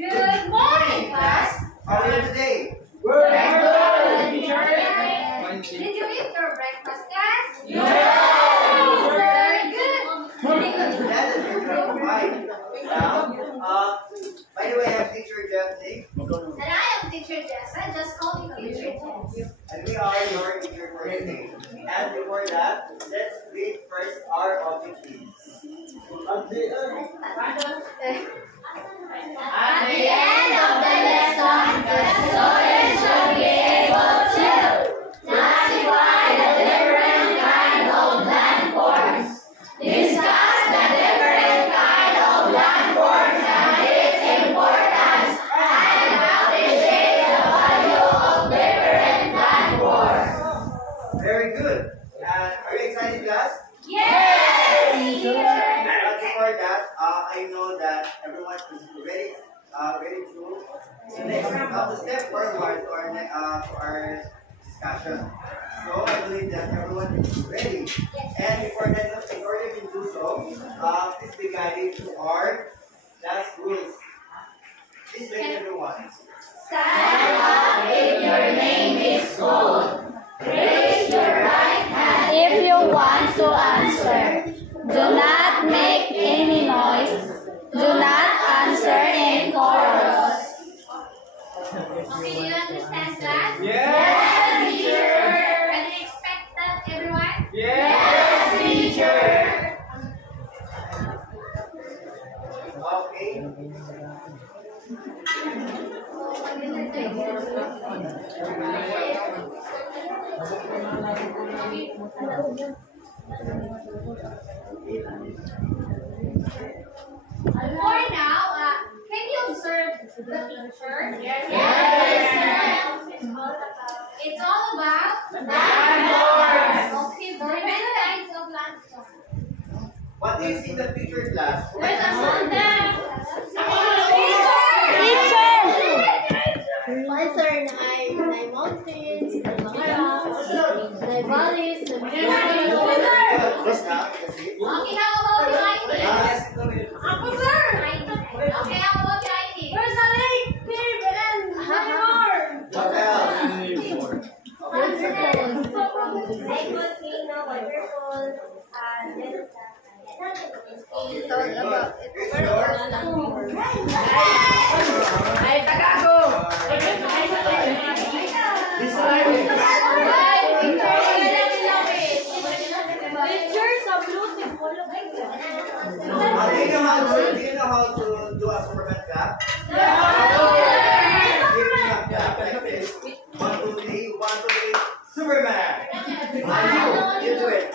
Good morning, class. How are you today? Good, teacher. Did you eat your breakfast, class? Yes. Very good. That is your job, right? By the way, I'm teacher Jeff Nick. And I am teacher Jess. Just call me teacher Jess. And we are your teacher for today. And before that, let's read first our objectives. At the end of the lesson, the students should be able to classify the different kind of landforms, discuss the different kind of landforms and its importance, and appreciate the value of different landforms. Very good. And are you excited, class? Yes, teacher. But before that, I know that everyone is ready to step forward to our discussion. So I believe that everyone is ready. And before that, in order to do so, please be guided to our class rules. Please read everyone. Stand up if your name is called. Raise your right hand if you want to answer. Do not make any noise. Do not answer in chorus. Okay, do you understand that? Yes, teacher. Can you expect that, everyone? Yes, teacher. Okay. For now, can you observe the picture? Yes. It's all about landforms. Okay, very many kinds of landforms. What do you see in the picture, class? There's a mountain. Concern ay mountains, mga rocks, valleys, Okay, how about your ID? Ako, sir! Okay, how about your ID? Where's the lake, cave, and river? What else? Lake, volcano, waterfall, and It's yours. ay Tagago! Pictures of beautiful. Do you know how to do a Superman clap? Give me a clap like this. 1, 2, 3, 1, 2, 3, Superman! You do it.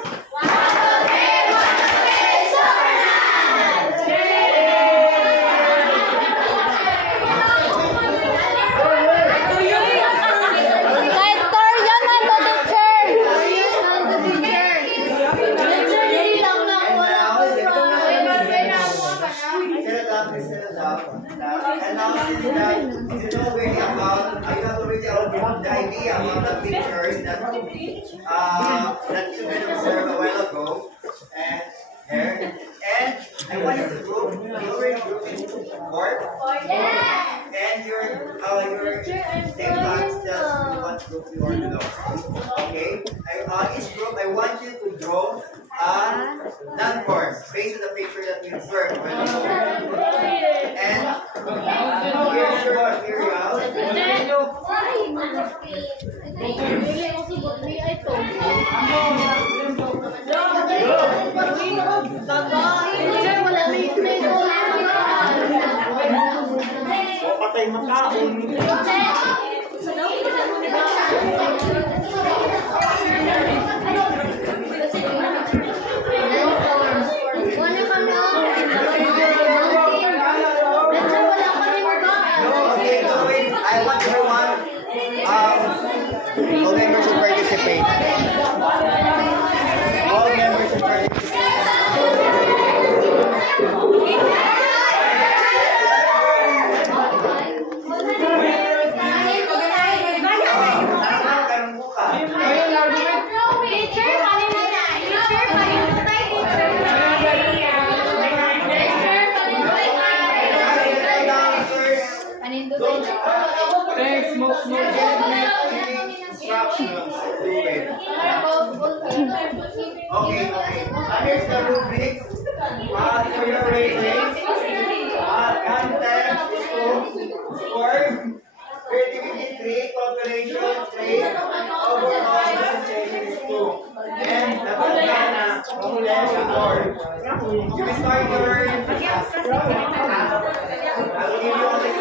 And now since that you know already about the idea about the pictures that you can observe a while ago and there. And I want you to group into 4. And your take back tells me what group you are to know. Okay? Each group I want you to draw landforms based on the picture that you observed. And here's your material. Patay makaon. I want everyone, all members should participate. All members should participate. is the rubrics for your ratings. Content 2, score, creativity 3, calculation 3, overall presentation is 2. And the mahuli 4. You will start your task. I will give you all the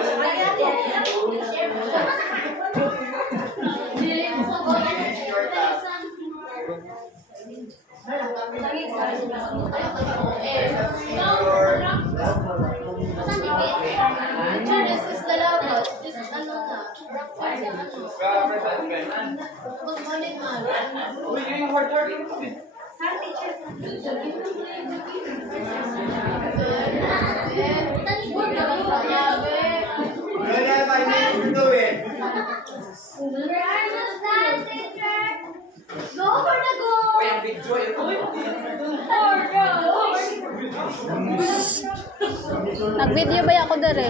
Nag-video ba ako dere?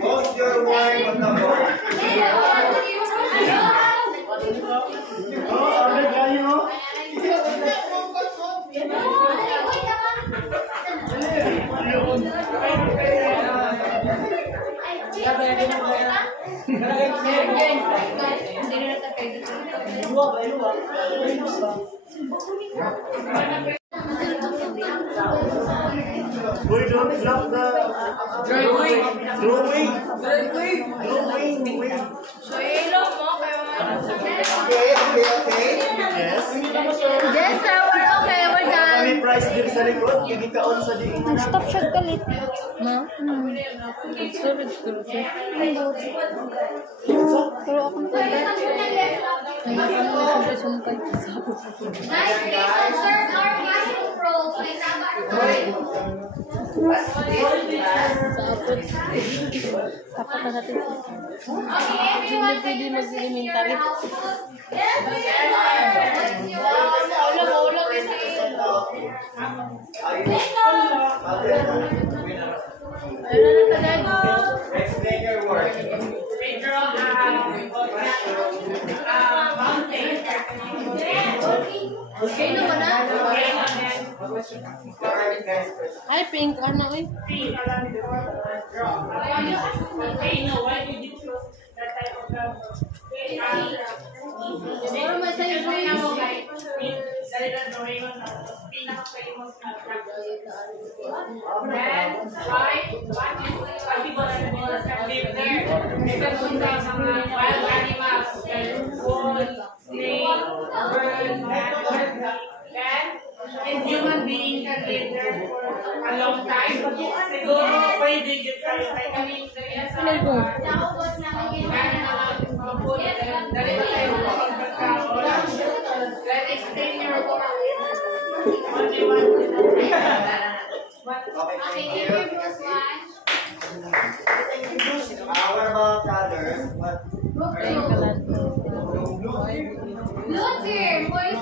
Post your work on the board. We don't drop the drawing. Okay. Yes. Yes sir, we're okay, we're done. Kami price din sa likod. Hindi ka on sa din. Nag-stop siya galit. No? Storage ko rin. Pero ako nakagalit. Nice, please observe our microphones. May tama Tapos na natin. Okay, everyone, Pwede mag-elementary. Explain your work. Okay naman na. Ay, pink. Ano eh? Siguro may sa'yo po yung and human being can live there for a long time. Siguro pwede yun kayo. Kami Naubos namin yung dali na tayo magpagkakaon. Then explain your work. Only one. Okay, thank you. one. What about others? What? Look here, boys.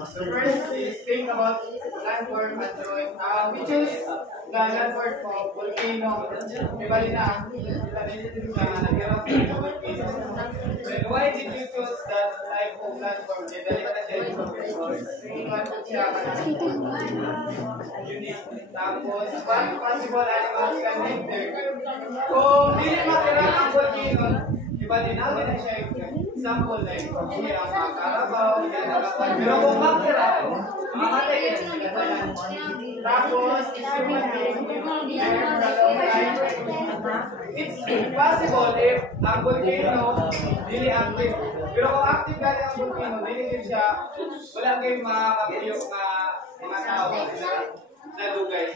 First is think about landform at drawing. We choose the landform for volcano. Ibali na ang nag-hirap ng volcano. But why did you choose that type of landform? Dali pa na siya yung because iwan po siya unique. Tapos, what possible animals can live there? Kung hindi matira ang volcano, ibali natin na siya yung example like hindi ang mga karabaw, pero kung makira, makatay yan sila sa land. Tapos, it's possible if ang volcano dili active. Pero kung active gali ang volcano, dili din siya, wala kayong makakapiyok na mga tao na lugay.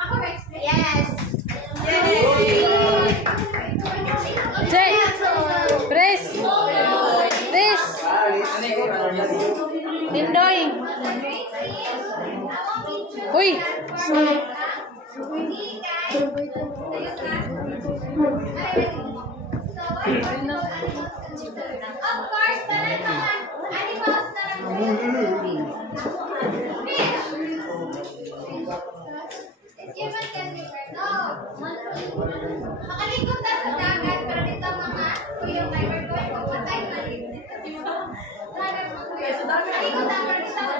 Ako next. Yes. Jay! Pres! Pres! Tindoy! Uy! Of course, tanan mga animals na fish. Even can be no. Makalikot na sa dagat, pero dito mga kuyong may mergoy kung patay na rin. Makalikot na, pero dito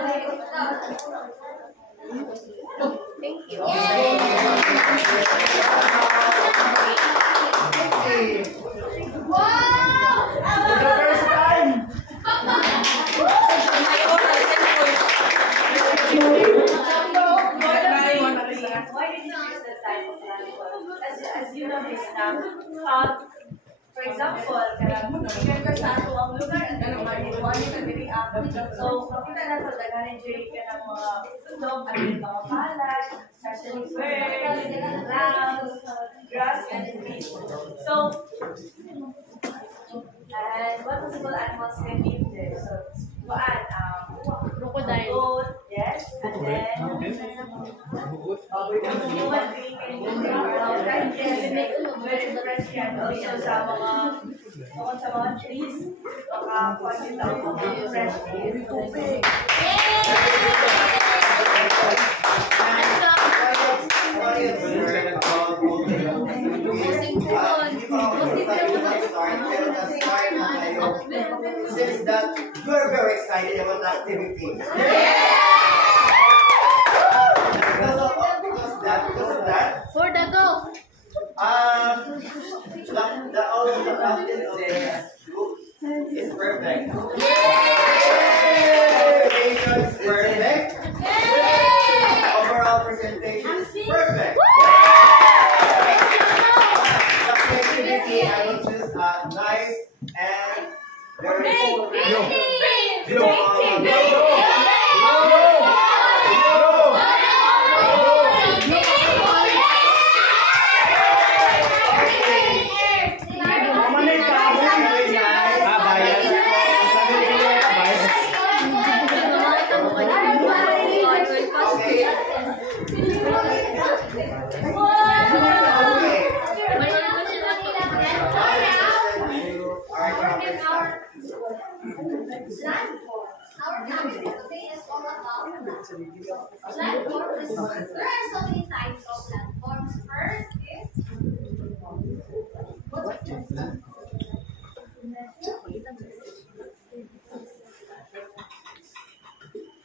Thank you. Wow! For the first time! Why did you choose that type of landform? As you know this now, for example, ikan ka sa ato ang lugar at ano ba yung one yung very active. So, makita na ito, nag-enjoy ka ng mga dog at mga palad, especially birds, lambs, grass, and trees. So, and what possible animals can live there? So, Crocodile. goat, yes, and then human being can live there. Yes, very fresh yan. Also sa mga trees, pwede daw fresh air. Since that you're very excited about the activity. Because of that, For the go! the outfit of this group is perfect. Presentation is perfect. Overall presentation is perfect. The creativity, I will choose nice and very Our topic today is all about landforms. There are so many types of landforms. First is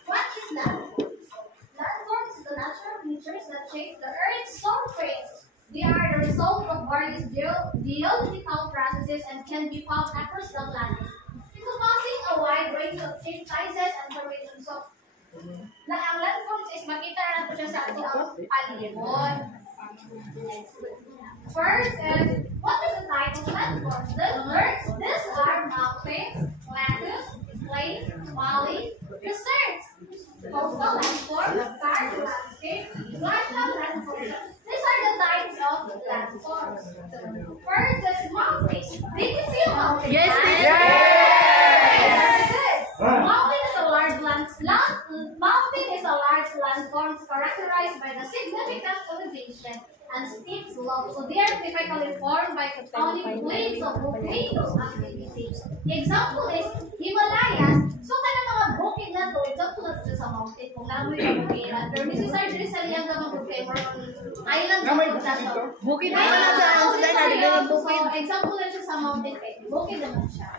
what is landforms? Landforms is the natural features that shape the Earth's surface. They are the result of various geological processes and can be found across the planet, encompassing a wide range of shape, sizes, and formations. So, ang landforms is makita na po siya sa ating paligid. First is, what is the type of landforms? These are mountains, plateaus, plains, valleys, deserts, coastal landforms, karst landscape, glacial landforms. These are the types of landforms. First is mountains. Did you see a mountain? Yes, Mountain is a large land. Mountain is the large landforms characterized by the significant elevation and steep slopes. So they are typically formed by tectonic plates of volcanoes activity. Example is Himalayas. So kana mga bukid na to, example na to sa mountain. Kung namoy yung bukiran. Pero Mrs. Sardri sa liyang gamang bukid or island sa pagkasa. Bukid na wala dyan. So dahil natin yung bukid. So example na siya sa mountain. Bukid naman siya.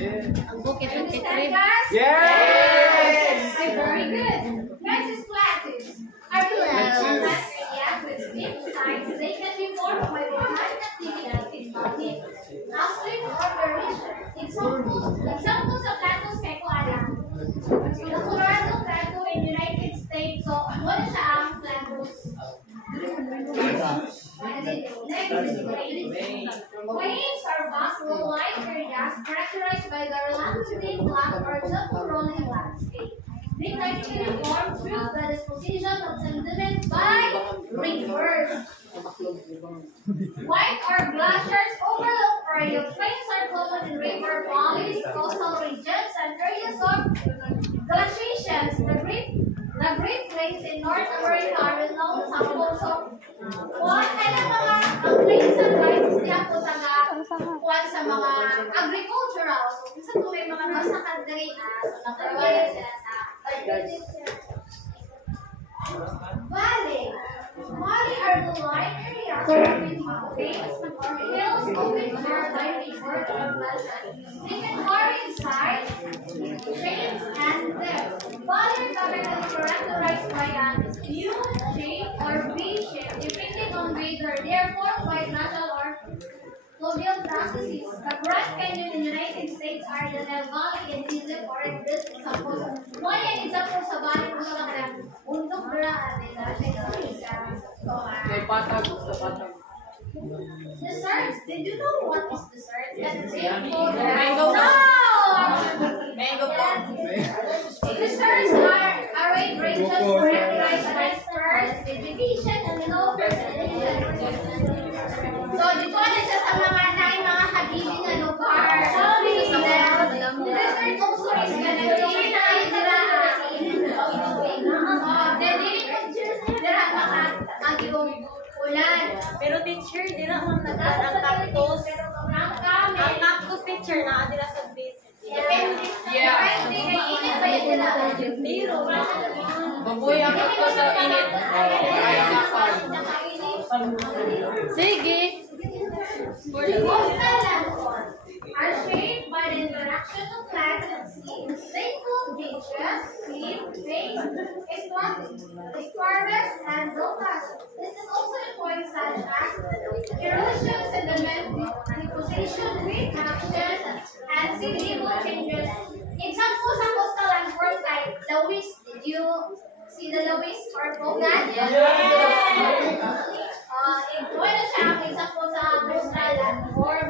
Ang bukid ng Understand, Kitri. guys? Yes! Okay, very good. Next is plateaus. Are you on that area with steep sides? They can be formed by volcanic activity in mountain, upstream or variation. Examples of plateaus kay Kuala. So the Colorado Plateau in United States. So what is ang plateaus? Plains are vast, low-lying areas characterized by the relatively flat or gentle rolling landscape. They typically form through the disposition of sediment by rivers. White or glaciers overlook area. Plains are common in river valleys, coastal regions, and areas of glaciations. The Great Plains in North America are renowned sa also. Kuwan kaya mga ang plains and rights niya po kuwan sa mga agricultural. So, minsan kung may mga masakan diri so nakawala sila sa valley. Valley are the light areas between mountains or hills moving toward by rivers or glaciers. They can vary in size, shapes, and depth. Valley are typically characterized by an U shape or V shape, depending on whether they are formed by glacial or fluvial processes. The Grand Canyon in the United States are the Nile Valley in Egypt or in this example. One example sa valley kung sa mga undok dra Deserts. Did you know what is deserts? Mango. Mango. Deserts are arid regions characterized by sparse vegetation and low precipitation. So, dito na siya sa mga habiling na lugar. The desert also is connected Pero teacher, di na ang nagaan ang cactus. Ang cactus teacher na adila sa base. Baboy ang ako sa init. Sige. Coastal landforms are shaped by the interaction of land and sea. They include beaches, cliffs, bays, estuaries, and deltas. This is also important such as erosion, sediment deposition, wind actions, and sea level changes. Examples of coastal landforms like Lewis. Did you see the Lewis or Pogan? Ito na siya ang example sa coastal landform.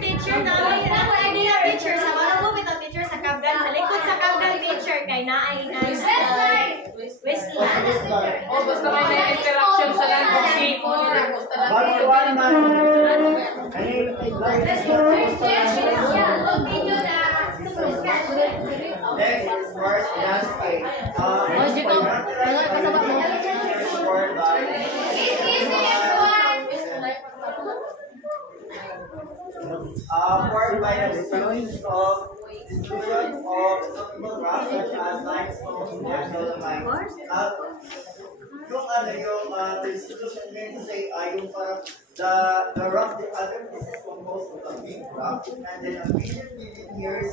Teacher, namin idea teacher sa mga movie to teacher sa Kabgan, sa likod sa Kabgan teacher kay naay Westland. Oh, basta may na-interaction sa land of sea. Next is forest landscape. Formed by the distribution of suitable rocks such as limestone and dolomite. Yung distribution means to say yung parang the rock, the other piece is composed of a big rock, and then a billion years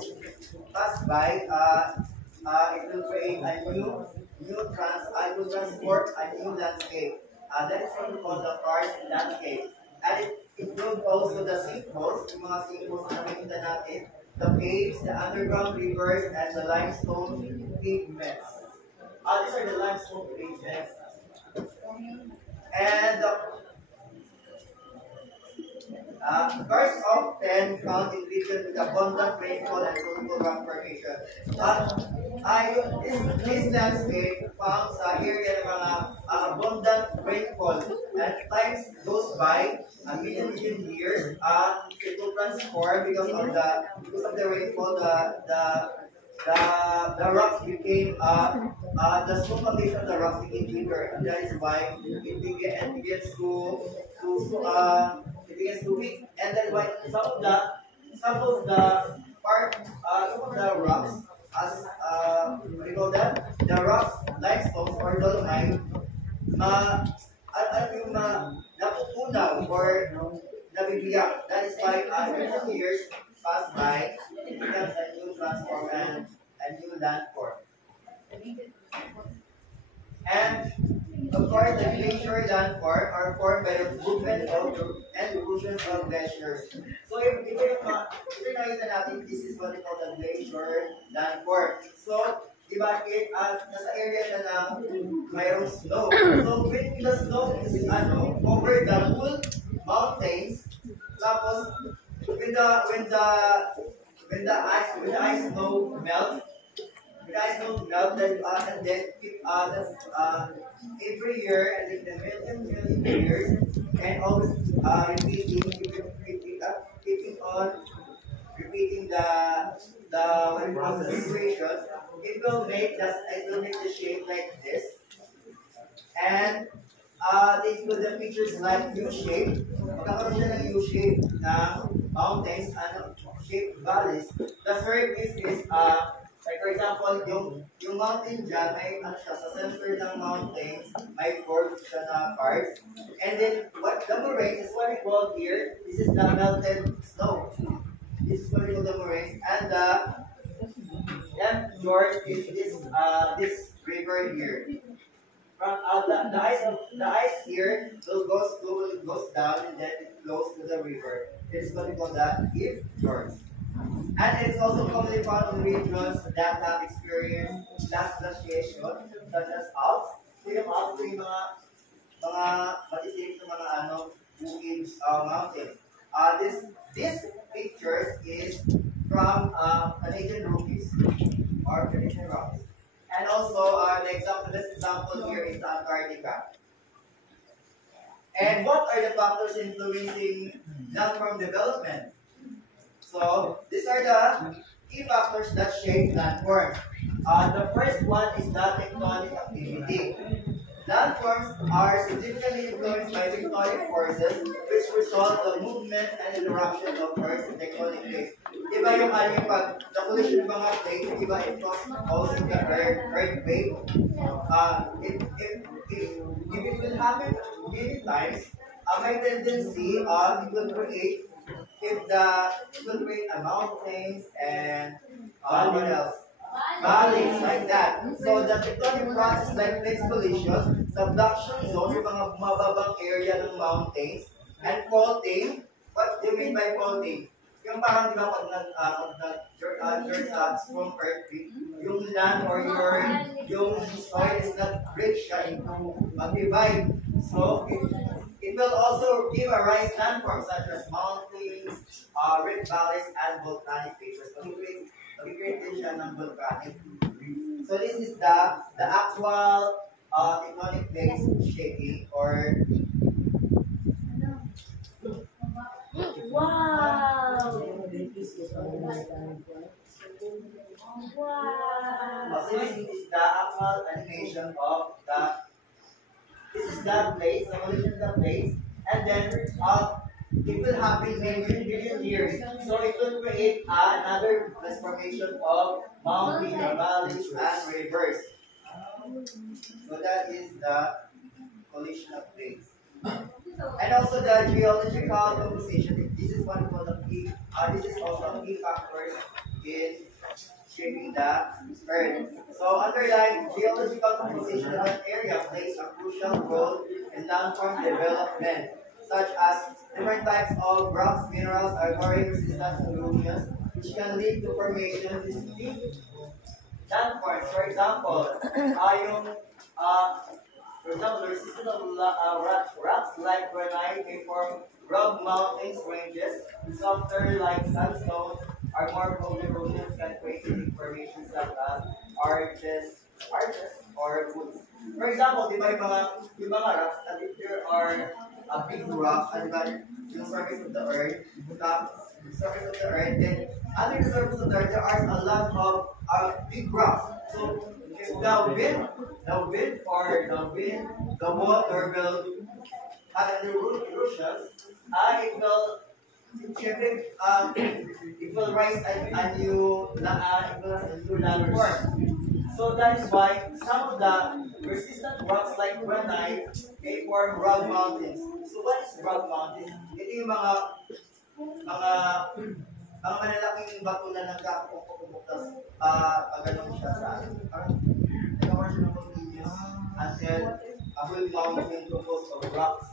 pass by, it will create a it will transport a new landscape. That is what we call the karst landscape. And it includes also the sinkholes, yung mga sinkholes na nakikita natin, the caves, the underground rivers, and the limestone pavements. These are the limestone pavements. And karst often found in regions with abundant rainfall and soluble rock formation. This landscape found sa area ng mga abundant rainfall, and times goes by a million years, it will transform because of the rainfall. The the rocks became the smooth foundation of the rocks became weaker, and that is why it begins to weak, and then why some of the some of the rocks as what do you call that? The rocks, limestones or dolomite, yung napupunaw or nabibiyak. That is why as the years pass by, it becomes a new transform and a new landform. And of course, the glacier landform are formed by the movement of and erosion of glaciers. So if nakita natin, this is what we call the glacier landform. So, diba, nasa area siya ng mayroong snow. So when the snow is over the whole mountains, tapos when the ice snow melts, then every year and in the million years, and always repeating the what we call the situations, it will make the shape like this, and it will the features like U-shape. Magkakaroon siya ng U-shape na mountains and shaped valleys. The third is like for example, yung mountain dyan, may siya, sa center ng mountains, may curved siya na parts. And then, what the moraines is what we call here, this is the melted snow. This is what we call the moraines. And the left shore is this river here. From the ice here goes down and then it flows to the river. This is what we call the If Fjords. And it's also commonly found in regions that have experienced last glaciation, such as Alps. So yung Alps, yung mga matitirik na mga bukid mountains. This pictures is from Canadian rockies or Canadian rocks. And also this example here is the Antarctica. And what are the factors influencing landform development? So these are the key factors that shape landforms. The first one is the tectonic activity. Landforms are significantly influenced by tectonic forces which result the movement and interruption of Earth's tectonic plates. Diba yung the collision ng mga plates, diba it causes the earthquake. If it will happen many times, may tendency it will create mountains and what else? Valleys like that. So the tectonic process like plate collisions, subduction zone, yung mga mababang area ng mountains, and faulting. What do you mean by faulting? Yung parang diba there's a strong earthquake, yung land or yung soil is not rich siya into mag-divide. So it will also give a rise landforms such as mountains, rift valleys, and volcanic features. Mag-create din siya ng volcanic. So this is the actual tectonic plates shaking or wow. So this is the actual animation of this is the place, the collision of the place, and then it will happen in million years. So it will create another transformation of mountains, valleys, and rivers. So that is the collision of plates. And also the geological composition. This is one of the key. This is also key factors in shaping the earth. So underlying geological composition of an area plays a crucial role in landform development, such as different types of rocks, minerals, are very resistant to erosion, which can lead to formation of distinct landforms. For example, the resistance of rocks like granite may form rugged mountains ranges. Softer like sandstones are more prone to erosion, can create unique formations such as arches or woods. For example, di ba yung mga rocks, and if there are big rocks, and then yung surface of the earth, then under the surface of the earth, there are a lot of big rocks. So if the wind, the water will have an erosion, it will rise a new landform. So that is why some of the resistant rocks like granite may form rock mountains. So what is rock mountains? Ito yung mga malalaking bato na nagkakupok-upok, tapos ganun siya sa parang nagawa siya ng continuous until a whole mountain composed of rocks.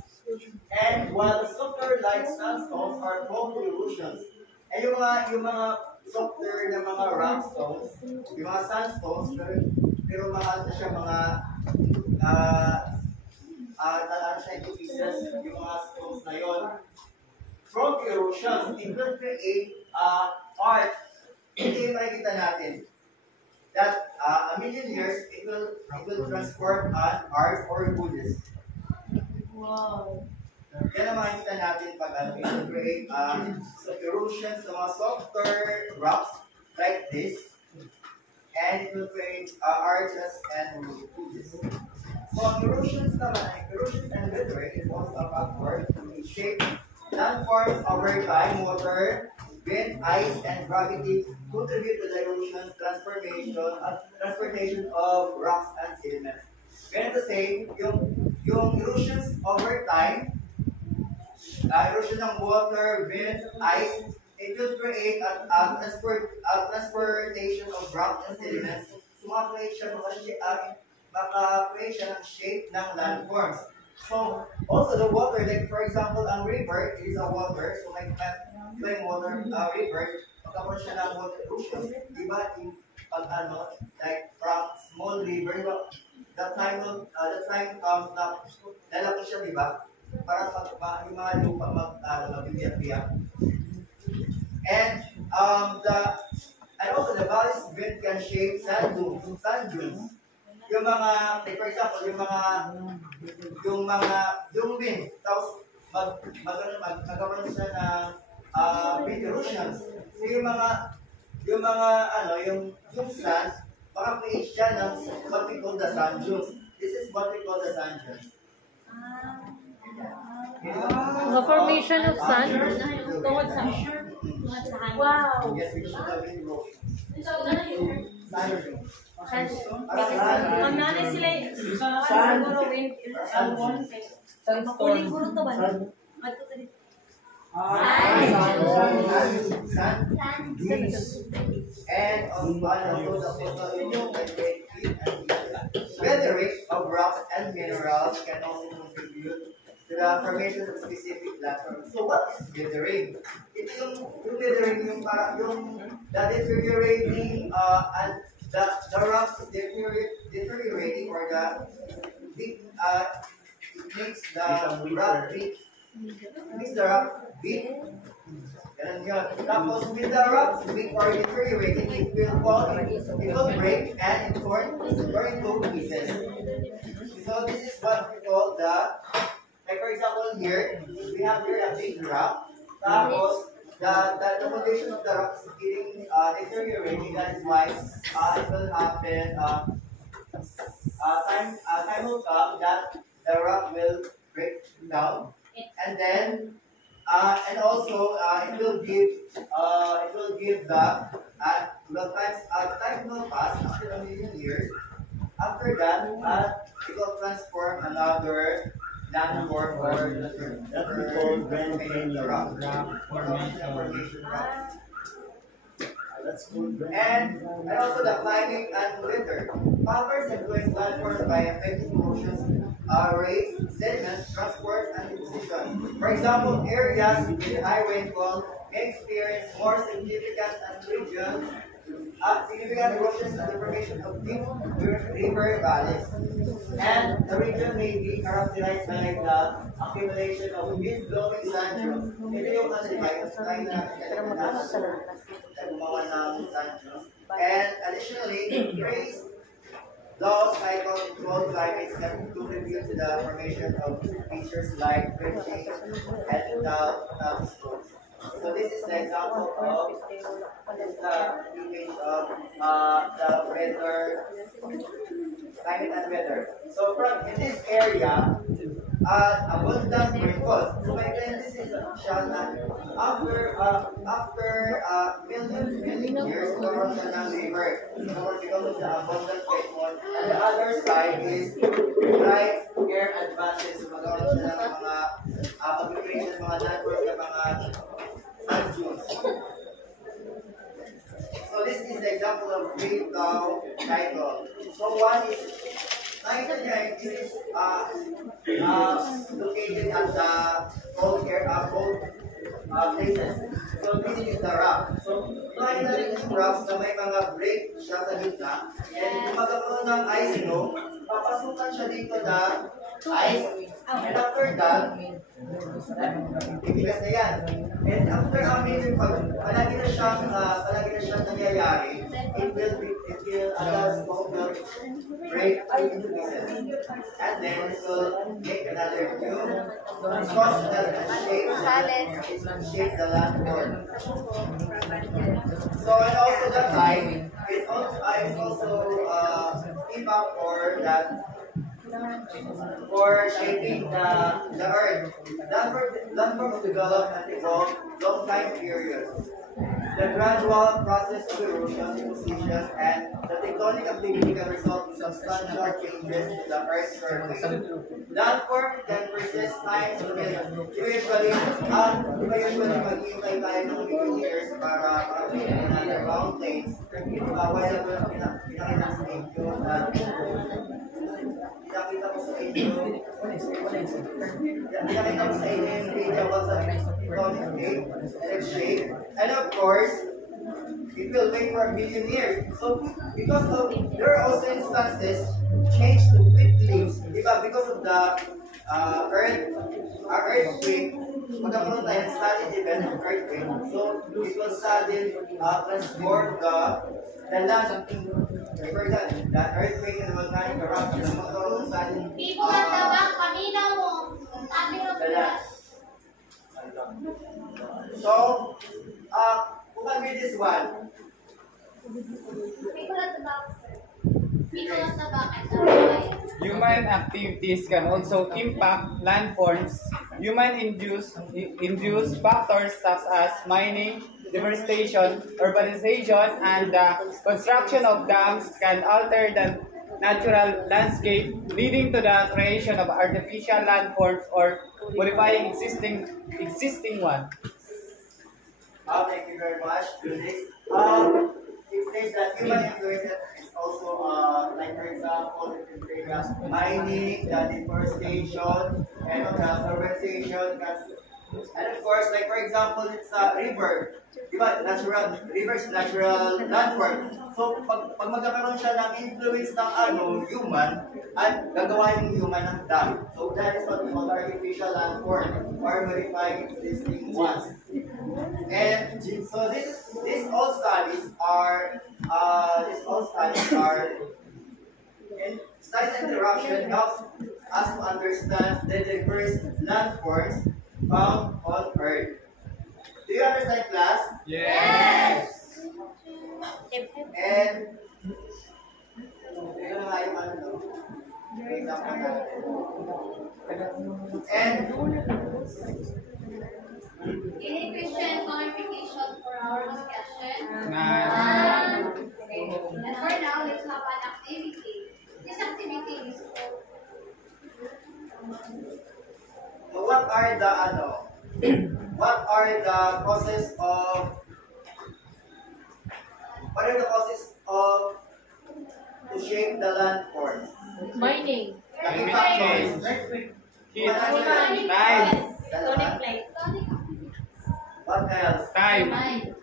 And while the softer like sandstones are prone to erosions, and yung mga softer na mga rock stones, yung mga sandstones, pero mga ano siya, mga ano siya into pieces, yung mga stones na yon, prone to erosions, it will create art. Ito yung makikita natin. That a million years, it will transform an art or Buddhist. Wow. Yan ang makikita natin pag it will create erosions ng mga softer rocks like this, and it will create arches and Buddhist. So erosions and weathering is also a factor in shape. Landforms over time, water, wind, ice, and gravity contribute to the erosion, transportation of rocks and sediments. Ganun to say, yung erosions over time, erosion ng water, wind, ice, it will create a transportation of rocks and sediments. So maka-create siya ng shape ng landforms. So, also the water, like for example, ang river is a water. So, like yung water, river, magkakaroon siya ng water erosion. Diba, pag like from small river, that time comes na lalaki siya, diba? Para yung mga lupa magbibiyak-biyak. And, also the valleys wind can shape sand dunes. Yung mga, like for example, yung wind, tapos magkaroon siya ng wind erosions. So yung sand, maka-create siya ng what we call the sand dunes. This is what we call the sand dunes. The formation of sand. Wow. Yes, we should have been wrong. Sand dunes. Ang nanay sila siguro wind Sandstone. siguro to ba? Sand dunes. And also the coastal weathering of rocks and minerals can also contribute to the formation of specific platforms. So what is weathering? Ito yung weathering, yung the deteriorating and the rocks is deteriorating, or it makes the rock weak. It makes the rock weak. Ganun yun. Tapos with the rocks weak or deteriorating, it will fall, it will break and it torn into pieces. So this is what we call like for example here, we have here a big rock. Tapos the foundation of the rock is getting deteriorating. That is why it will happen. Time will come that the rock will break down, and then and also it will give the time will pass after a million years. After that, it will transform another landform or that we call Grand Canyon rock formation rock. And also the climate and weather. Factors influence landforms by affecting erosions, rates, sediments, transport, and deposition. For example, areas with high rainfall may experience more significant erosions and the formation of deep river valleys. And the region may be characterized by the accumulation of wind-blowing sand dunes. Ito yung and additionally, rays, low cycle in cold climates can contribute to the formation of features like drifting and cloud storms. So this is the example of the image of the weather, climate and weather. So from in this area, abundant rainfall. So my friend, this is siya na after million years, nagkaroon siya ng river. So because of the abundant rainfall. And the other side is dry air advances. So magkaroon siya ng mga pag-creation, mga landforms, ng mga sand dunes. So this is the example of Great Cow cycle. So one is nitrogen. This is located at the cold air, cold places. So this is the rock. So nakita rin yung rocks na may mga break siya sa gitna. And kung magkakaroon ng ice snow, papasukan siya dito na ice. And after that, ibigas na yan. And after amin, palagi na siyang nangyayari, it will allow smoke will break into pieces. And then it will make another tube, cross another shape the landform. So and also the time is also impact for shaping the earth. Landforms develop and evolve long time periods. The gradual process of erosion, deposition, and the tectonic activity can result in substantial changes to the Earth's surface. Landform can persist times usually maghihintay tayo ng million years para another mountains. While pinakita sa inyo yung video about the tectonic shape. And of course, it will wait for a million years. So, because of, there are also instances change to quickly, because of the earthquake, magkakaroon tayo ng sudden event of earthquake. So, it will sudden transform the land. For example, the earthquake and volcanic eruption, magkakaroon sudden People at the back, paminaw mo. Sabi mo the land. So, who can read this one? People at the back. People at the back. I'm sorry. Human activities can also impact landforms. Human-induced factors such as mining, deforestation, urbanization, and the construction of dams can alter the natural landscape, leading to the creation of artificial landforms or modifying existing one. Thank you very much. It says that human influence is also, like for example, mining, the deforestation, and the urbanization. And of course, like for example, it's a river. Rivers natural landform. So, pag magkakaroon siya ng influence ng human, at gagawa yung human ng dam. So, that is what we call artificial landform or modifying existing ones. And so these all studies are and studies and interruption helps us to understand the diverse landforms found on Earth. Do you understand, class? Yes. And ito na nga yung example natin. And Any question, clarification for our discussion? None. Okay. And for now, let's have an activity. This activity is called. so what are the causes of to shape the landforms? Mining. The factors. Heat. Time. Tonic plate. What else? Time. Time.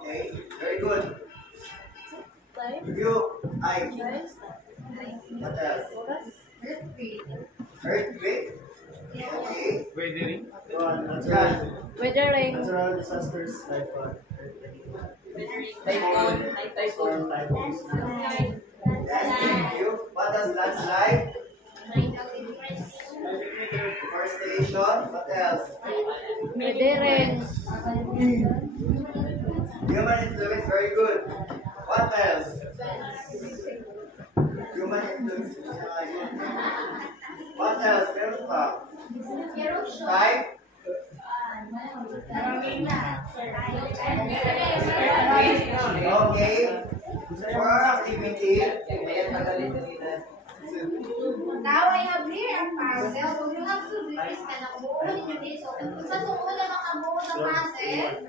Okay. Very good. You. What else? Earthquake. Okay. Weathering. Weathering. Natural disasters like Typhoon. Yes, thank you. What does landslide? Deforestation. What else? Pwede rin. Human influence, very good. What else? Human influence. What else? Meron pa? Type? Okay. For activity. Now I have here a parcel. So you have to do this kind of buo ninyo dito. Sa tuon na makabuo ng parcel,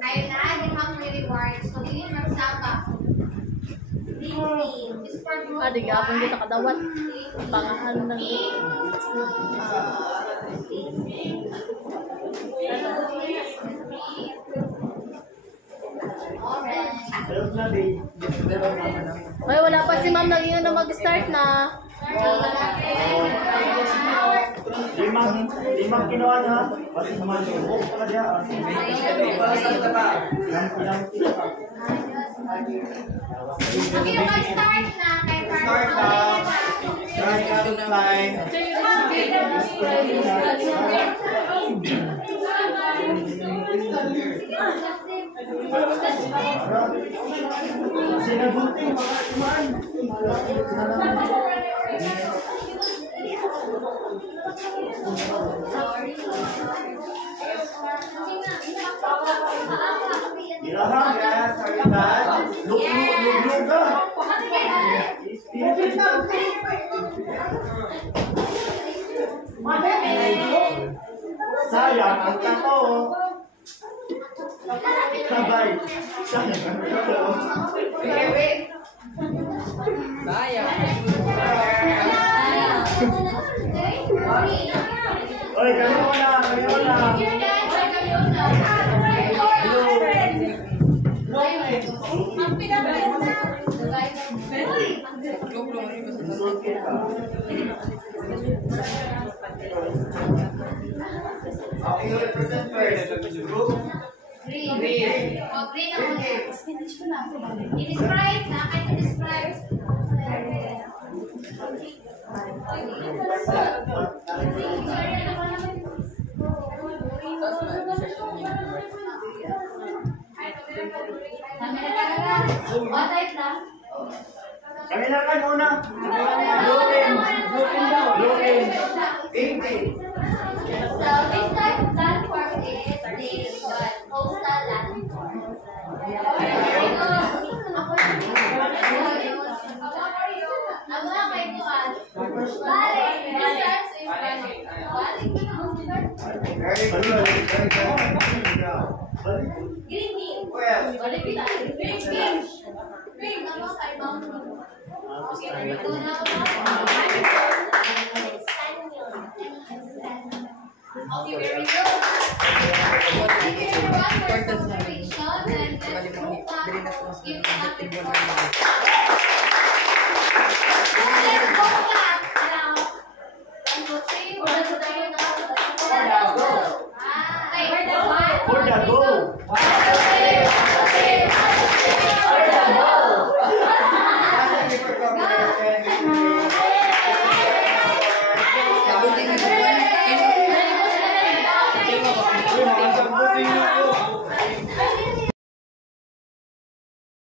ay na, you have to reward. So dili magsama. This part group Di gapon dito kadawat. Pangahan ng Ay, wala pa si ma'am naging na mag-start na. Limang kinuha na. Pati naman yung buhok pala diya. Okay, mag-start na kay Start na. Start na to fly. Sinabuti, mga iman. Ilahang, yes, are you done? Lug-lug ka. Sayang, ang tato. Sabay. Sayang, ang tato. Oy, kami na. Okay, you represent first. Group. Green. Oh, green ako na. I-describe na. Kahit i-describe. What type na? Kami na kan una. Looking. So, this type of landform is the coastal landform. Very good. Ang mga kaituan. Bale. This starts in Very good. Very good. Green tea. Well, Green tea. Green. Ano tayo bang? Okay, very good. Okay, very good. Thank you everyone for your cooperation and let's move on. Give me a